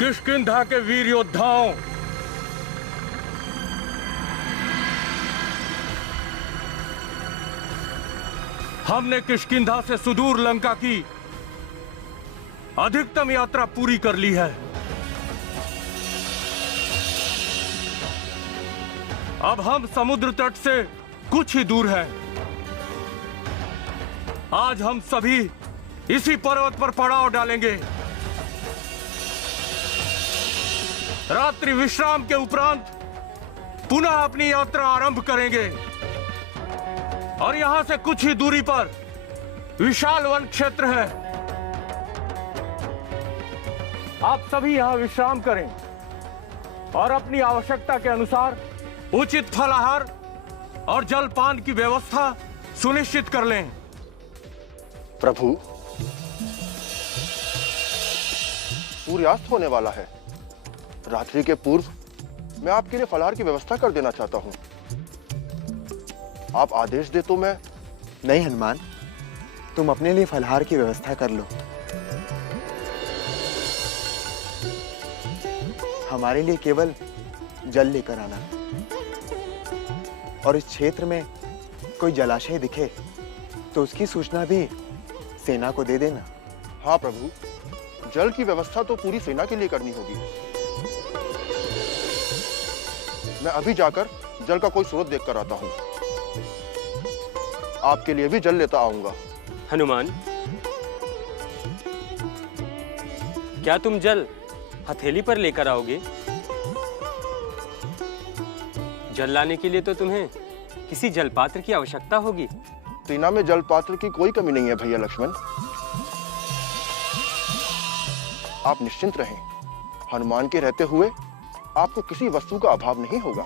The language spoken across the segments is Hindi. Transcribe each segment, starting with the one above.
किष्किंधा के वीर योद्धाओं, हमने किष्किंधा से सुदूर लंका की अधिकतम यात्रा पूरी कर ली है। अब हम समुद्र तट से कुछ ही दूर हैं। आज हम सभी इसी पर्वत पर पड़ाव डालेंगे। रात्रि विश्राम के उपरांत पुनः अपनी यात्रा आरंभ करेंगे और यहां से कुछ ही दूरी पर विशाल वन क्षेत्र है। आप सभी यहां विश्राम करें और अपनी आवश्यकता के अनुसार उचित फलाहार और जलपान की व्यवस्था सुनिश्चित कर लें। प्रभु, सूर्यास्त होने वाला है। रात्रि के पूर्व मैं आपके लिए फलाहार की व्यवस्था कर देना चाहता हूं। आप आदेश दे तो मैं। नहीं हनुमान, तुम अपने लिए फलाहार की व्यवस्था कर लो। हमारे लिए केवल जल लेकर आना, और इस क्षेत्र में कोई जलाशय दिखे तो उसकी सूचना भी सेना को दे देना। हाँ प्रभु, जल की व्यवस्था तो पूरी सेना के लिए करनी होगी। मैं अभी जाकर जल का कोई स्रोत देखकर आता हूँ। आपके लिए भी जल लेता आऊंगा। हनुमान, क्या तुम जल हथेली पर लेकर आओगे? जल लाने के लिए तो तुम्हें किसी जलपात्र की आवश्यकता होगी। सेना में जल पात्र की कोई कमी नहीं है भैया लक्ष्मण। आप निश्चिंत रहें, हनुमान के रहते हुए आपको किसी वस्तु का अभाव नहीं होगा।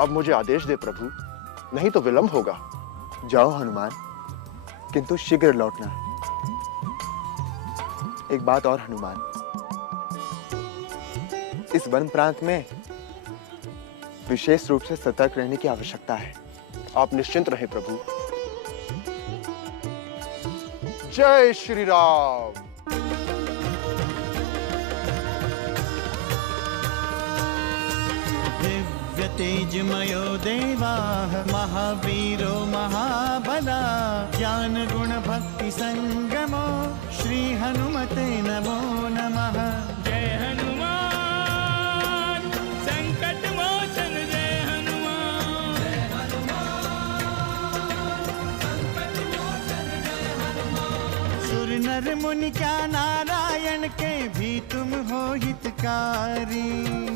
अब मुझे आदेश दे प्रभु, नहीं तो विलंब होगा। जाओ हनुमान, किंतु शीघ्र लौटना। एक बात और हनुमान, इस वन प्रांत में विशेष रूप से सतर्क रहने की आवश्यकता है। आप निश्चिंत रहें प्रभु। जय श्री राम। दिव्य तेजमयो देवा महावीरो महाबला ज्ञान गुण भक्ति संगमो श्री हनुमते नमो नमः। जय हनुमान संकट मोचन, जय हनुमान। जय हनुमान संकट मोचन, जय हनुमान। सुर नर मुनि क्या नारायण के भी तुम हो हितकारी।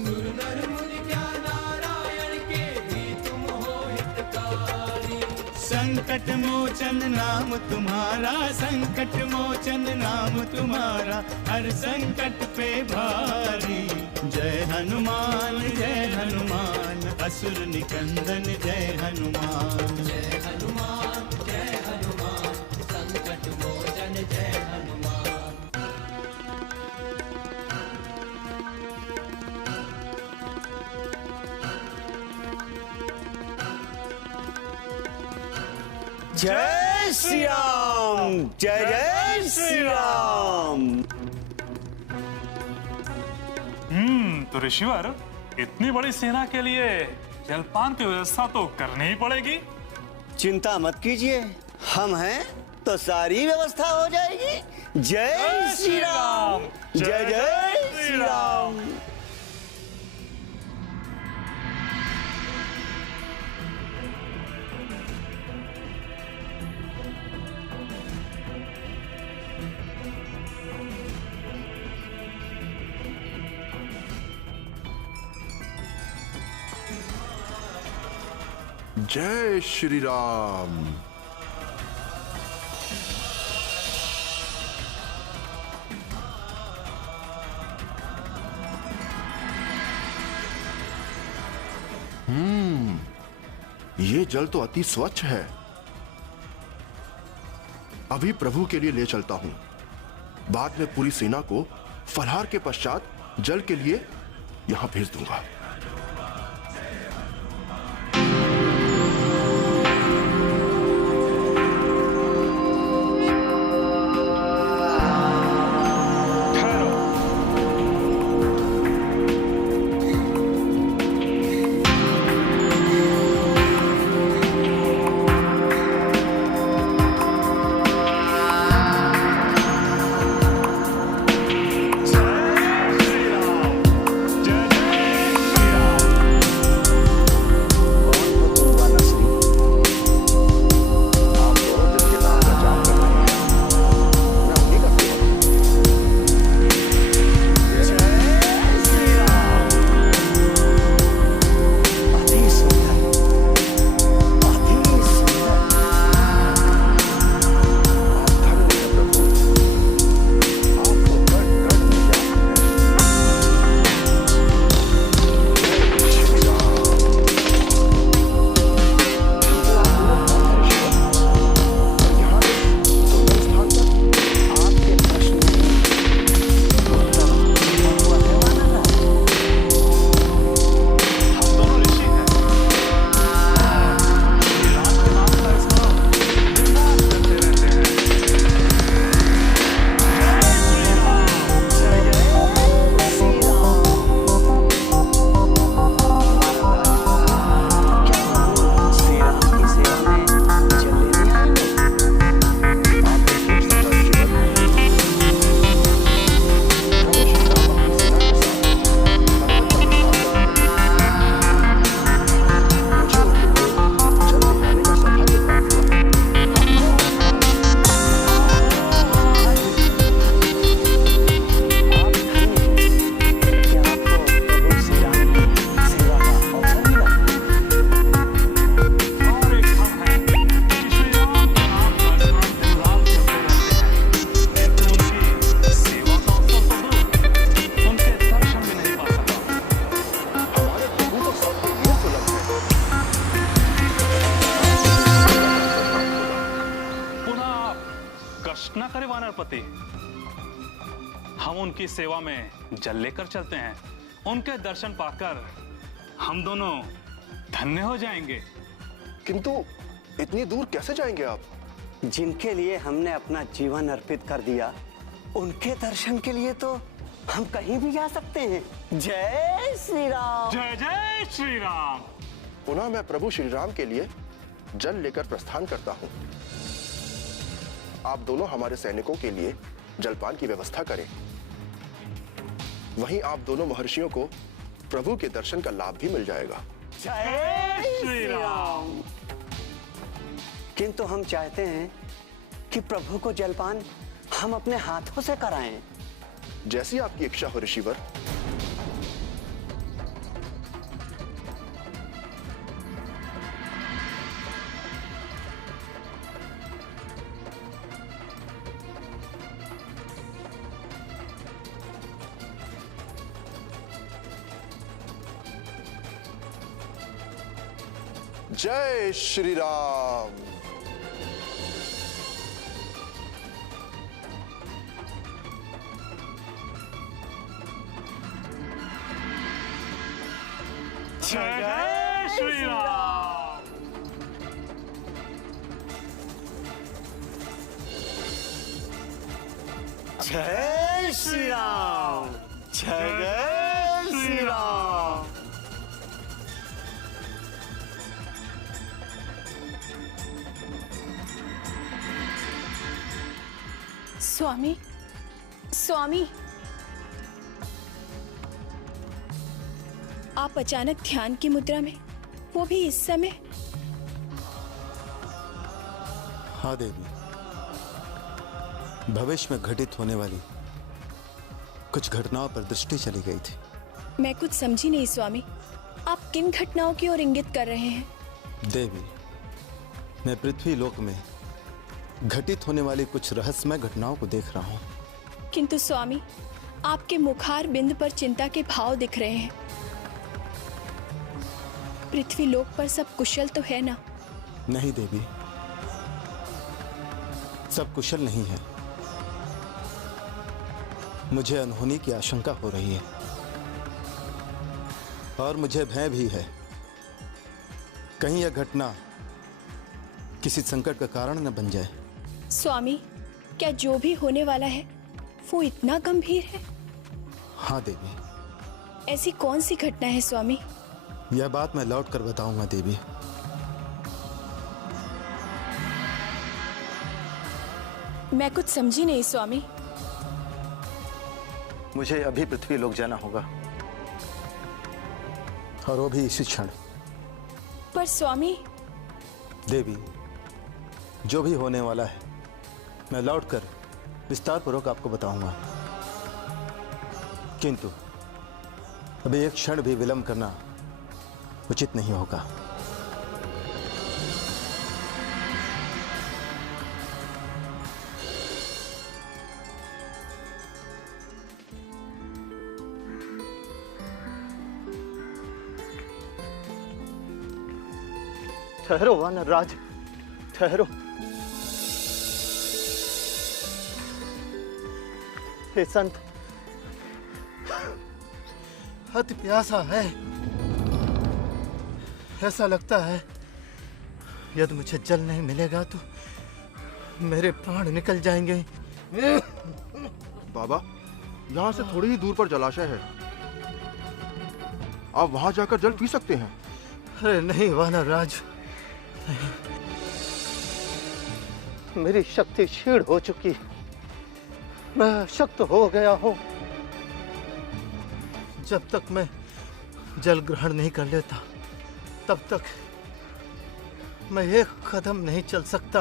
सुर नर मुनि क्या नारायण के भी तुम हो हितकारी। संकट मोचन नाम तुम्हारा, संकट मोचन नाम तुम्हारा, हर संकट पे भारी। जय हनुमान असुर निकंदन, जय हनुमान। जय हनुमान संकट मोचन, जय हनुमान। जय श्री राम, जय जय श्री राम। तो ऋषिवर, इतनी बड़ी सेना के लिए जलपान की व्यवस्था तो करनी ही पड़ेगी। चिंता मत कीजिए, हम हैं तो सारी व्यवस्था हो जाएगी। जय श्री राम, जय जय श्री राम। जय श्री राम। ये जल तो अति स्वच्छ है। अभी प्रभु के लिए ले चलता हूं। बाद में पूरी सेना को फलाहार के पश्चात जल के लिए यहां भेज दूंगा। कष्ट न करे वानरपति। हम उनकी सेवा में जल लेकर चलते हैं। उनके दर्शन पाकर हम दोनों धन्य हो जाएंगे। किंतु इतनी दूर कैसे जाएंगे आप? जिनके लिए हमने अपना जीवन अर्पित कर दिया, उनके दर्शन के लिए तो हम कहीं भी जा सकते हैं। जय श्री राम। जय जय श्री राम। पुनः मैं प्रभु श्री राम के लिए जल लेकर प्रस्थान करता हूँ। आप दोनों हमारे सैनिकों के लिए जलपान की व्यवस्था करें। वहीं आप दोनों महर्षियों को प्रभु के दर्शन का लाभ भी मिल जाएगा। जय श्री राम। किंतु हम चाहते हैं कि प्रभु को जलपान हम अपने हाथों से कराएं। जैसी आपकी इच्छा हो ऋषिवर। जय श्री राम। जय जय श्री राम। जय श्री राम। जय जय श्री राम। स्वामी, स्वामी, आप अचानक ध्यान की मुद्रा में, वो भी इस समय? हाँ देवी, भविष्य में घटित होने वाली कुछ घटनाओं पर दृष्टि चली गई थी। मैं कुछ समझी नहीं स्वामी, आप किन घटनाओं की ओर इंगित कर रहे हैं? देवी, मैं पृथ्वी लोक में घटित होने वाली कुछ रहस्यमय घटनाओं को देख रहा हूँ। किंतु स्वामी, आपके मुखार बिंद पर चिंता के भाव दिख रहे हैं। पृथ्वी लोक पर सब कुशल तो है ना? नहीं देवी, सब कुशल नहीं है। मुझे अनहोनी की आशंका हो रही है और मुझे भय भी है, कहीं यह घटना किसी संकट का कारण न बन जाए। स्वामी, क्या जो भी होने वाला है वो इतना गंभीर है? हाँ देवी। ऐसी कौन सी घटना है स्वामी? यह बात मैं लौट कर बताऊंगा देवी। मैं कुछ समझी नहीं स्वामी। मुझे अभी पृथ्वी लोक जाना होगा, और वो भी इसी क्षण। पर स्वामी। देवी, जो भी होने वाला है मैं लौटकर विस्तार पूर्वक आपको बताऊंगा, किंतु अभी एक क्षण भी विलंब करना उचित नहीं होगा। ठहरो वानर राज, ठहरो। हे संत, अति प्यासा है। ऐसा लगता है यदि मुझे जल नहीं मिलेगा तो मेरे प्राण निकल जाएंगे। बाबा, यहाँ से थोड़ी ही दूर पर जलाशय है, आप वहां जाकर जल पी सकते हैं। अरे नहीं वानर राज, मेरी शक्ति क्षीण हो चुकी, मैं अशक्त हो गया हूं। जब तक मैं जल ग्रहण नहीं कर लेता तब तक मैं एक कदम नहीं चल सकता।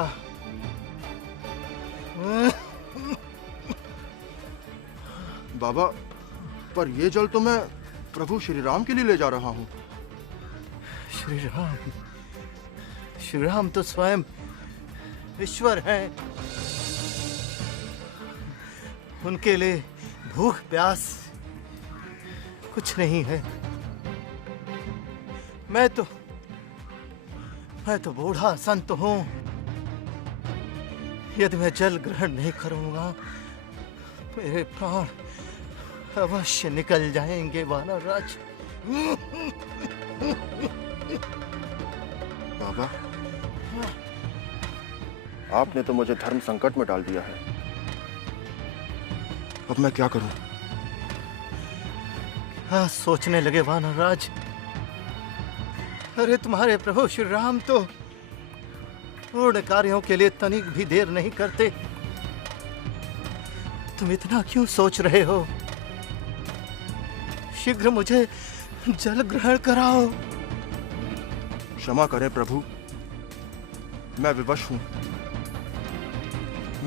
बाबा, पर ये जल तो मैं प्रभु श्री राम के लिए ले जा रहा हूँ। श्री राम? श्री राम तो स्वयं ईश्वर हैं। उनके लिए भूख प्यास कुछ नहीं है। मैं तो बूढ़ा संत हूं। यदि मैं जल ग्रहण नहीं करूंगा मेरे प्राण अवश्य निकल जाएंगे वानरराज। बाबा, आपने तो मुझे धर्म संकट में डाल दिया है। अब मैं क्या करूं? हाँ, सोचने लगे वानरराज। अरे तुम्हारे प्रभु श्री राम तो पूर्ण कार्यों के लिए तनिक भी देर नहीं करते। तुम इतना क्यों सोच रहे हो? शीघ्र मुझे जल ग्रहण कराओ। क्षमा करें प्रभु, मैं विवश हूं।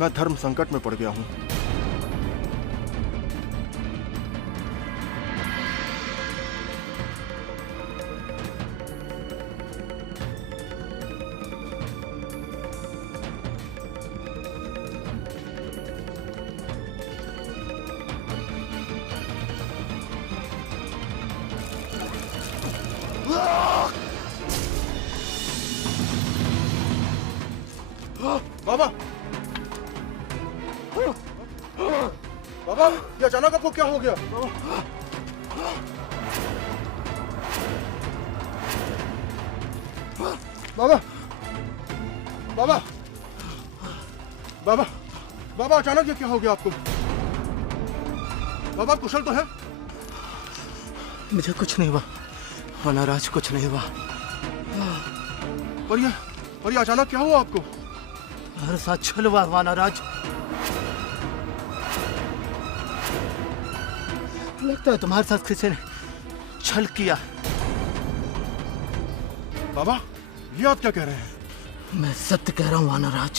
मैं धर्म संकट में पड़ गया हूं। बाबा, बाबा, ये अचानक आपको क्या हो गया? बाबा, बाबा, बाबा, बाबा, अचानक ये क्या हो गया आपको? बाबा, कुशल तो है? मुझे कुछ नहीं हुआ वानरराज, कुछ नहीं हुआ। पर ये अचानक क्या हुआ आपको? हमारे साथ छल हुआ वानरराज। लगता है तुम्हारे साथ किसी ने छल किया। बाबा, ये आप क्या कह रहे हैं? मैं सत्य कह रहा हूँ वानरराज,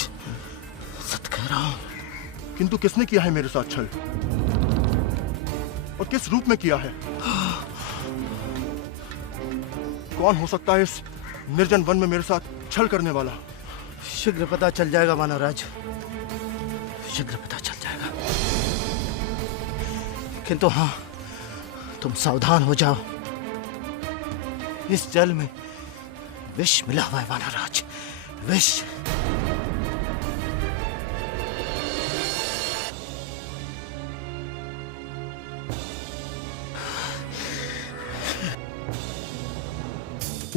सत्य कह रहा हूँ। किंतु किसने किया है मेरे साथ छल? और किस रूप में किया है? कौन हो सकता है इस निर्जन वन में मेरे साथ छल करने वाला? शीघ्र पता चल जाएगा वानरराज, शीघ्र पता चल जाएगा। किंतु हाँ, तुम सावधान हो जाओ। इस जल में विष मिला हुआ है वानरराज, विष।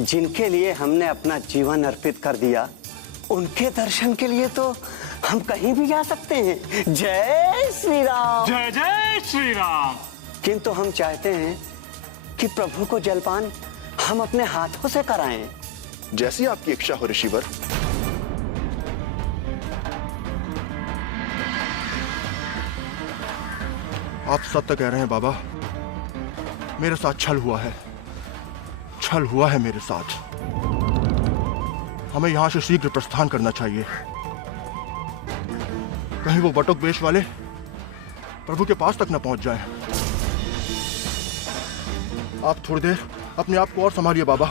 जिनके लिए हमने अपना जीवन अर्पित कर दिया, उनके दर्शन के लिए तो हम कहीं भी जा सकते हैं। जय श्री राम। जय जय श्री राम। किंतु हम चाहते हैं कि प्रभु को जलपान हम अपने हाथों से कराएं। जैसी आपकी इच्छा हो ऋषिवर। आप सत्य कह रहे हैं बाबा, मेरे साथ छल हुआ है, छल हुआ है मेरे साथ। हमें यहां से शीघ्र प्रस्थान करना चाहिए। कहीं वो बटुक वेश वाले प्रभु के पास तक न पहुंच जाएं। आप थोड़ी देर अपने आप को और संभालिए बाबा,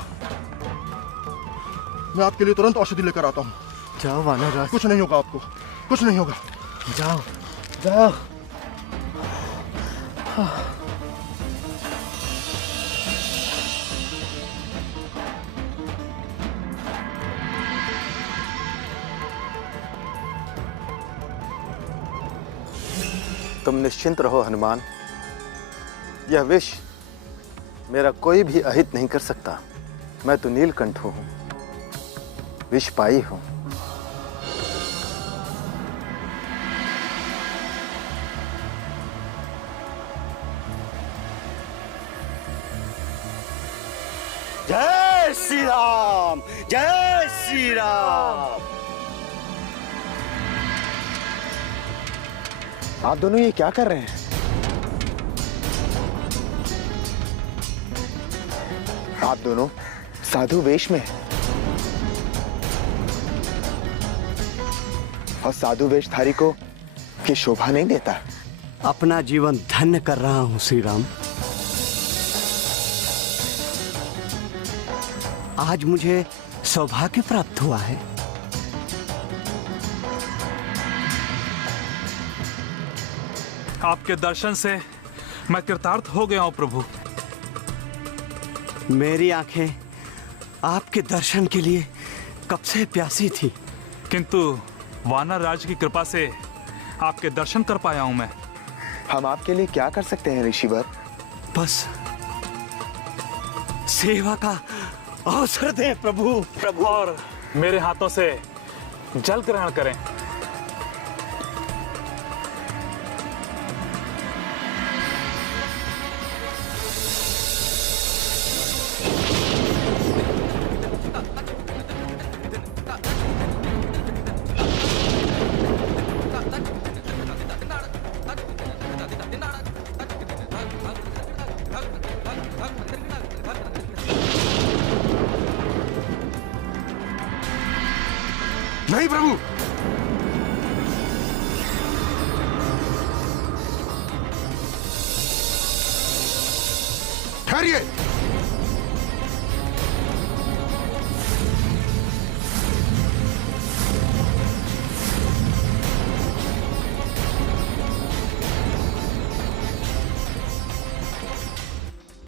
मैं आपके लिए तुरंत औषधि लेकर आता हूं। जाओ वानरराज। कुछ नहीं होगा आपको, कुछ नहीं होगा। जाओ जाओ। तुम निश्चिंत रहो हनुमान, यह विष मेरा कोई भी अहित नहीं कर सकता। मैं तो नीलकंठ हूं, विष पाई हूं। जय श्री राम, जय श्री राम। आप दोनों ये क्या कर रहे हैं? आप दोनों साधु वेश में हैं और साधु वेशधारी को ये शोभा नहीं देता। अपना जीवन धन्य कर रहा हूं श्री राम। आज मुझे सौभाग्य प्राप्त हुआ है। आपके दर्शन से मैं कृतार्थ हो गया हूं प्रभु। मेरी आंखें आपके दर्शन के लिए कब से प्यासी थी, किंतु वानर राज की कृपा से आपके दर्शन कर पाया हूं मैं। हम आपके लिए क्या कर सकते हैं ऋषिवर? बस सेवा का अवसर दे प्रभु। प्रभु और मेरे हाथों से जल ग्रहण करें। नहीं प्रभु, ठहरिए।